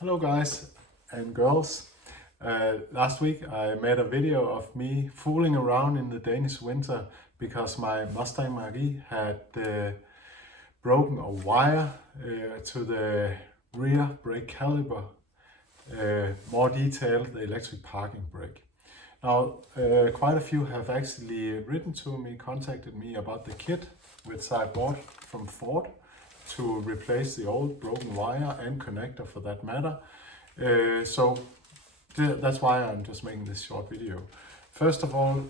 Hello guys and girls. Last week I made a video of me fooling around in the Danish winter because my Mustang Mach E had broken a wire to the rear brake caliper, more detailed the electric parking brake. Now quite a few have actually written to me, contacted me about the kit which I bought from Ford to replace the old broken wire and connector for that matter. So that's why I'm just making this short video. First of all,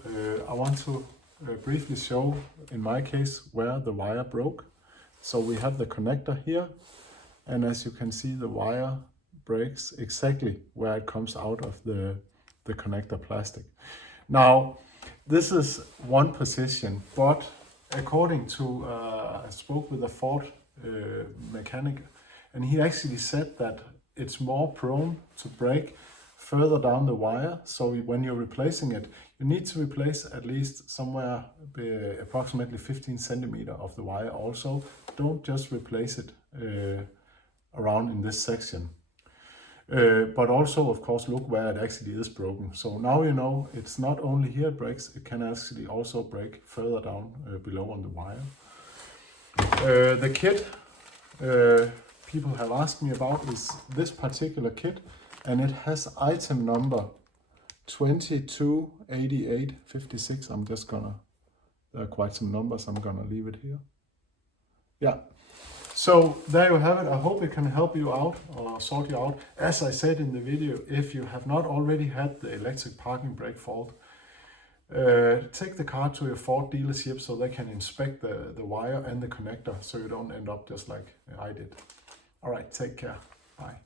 I want to briefly show, in my case, where the wire broke. So we have the connector here, and as you can see, the wire breaks exactly where it comes out of the connector plastic. Now, this is one position, but according to, I spoke with a Ford mechanic, and he actually said that it's more prone to break further down the wire. So when you're replacing it, you need to replace at least somewhere approximately 15 centimeter of the wire also. Don't just replace it around in this section. But also, of course, look where it actually is broken. So now you know it's not only here it breaks, it can actually also break further down below on the wire. The kit people have asked me about is this particular kit, and it has item number 228856. I'm just gonna, there are quite some numbers, I'm gonna leave it here. Yeah, so there you have it. I hope it can help you out or sort you out. As I said in the video, if you have not already had the electric parking brake fault, take the car to your Ford dealership so they can inspect the wire and the connector so you don't end up just like I did. All right, take care. Bye.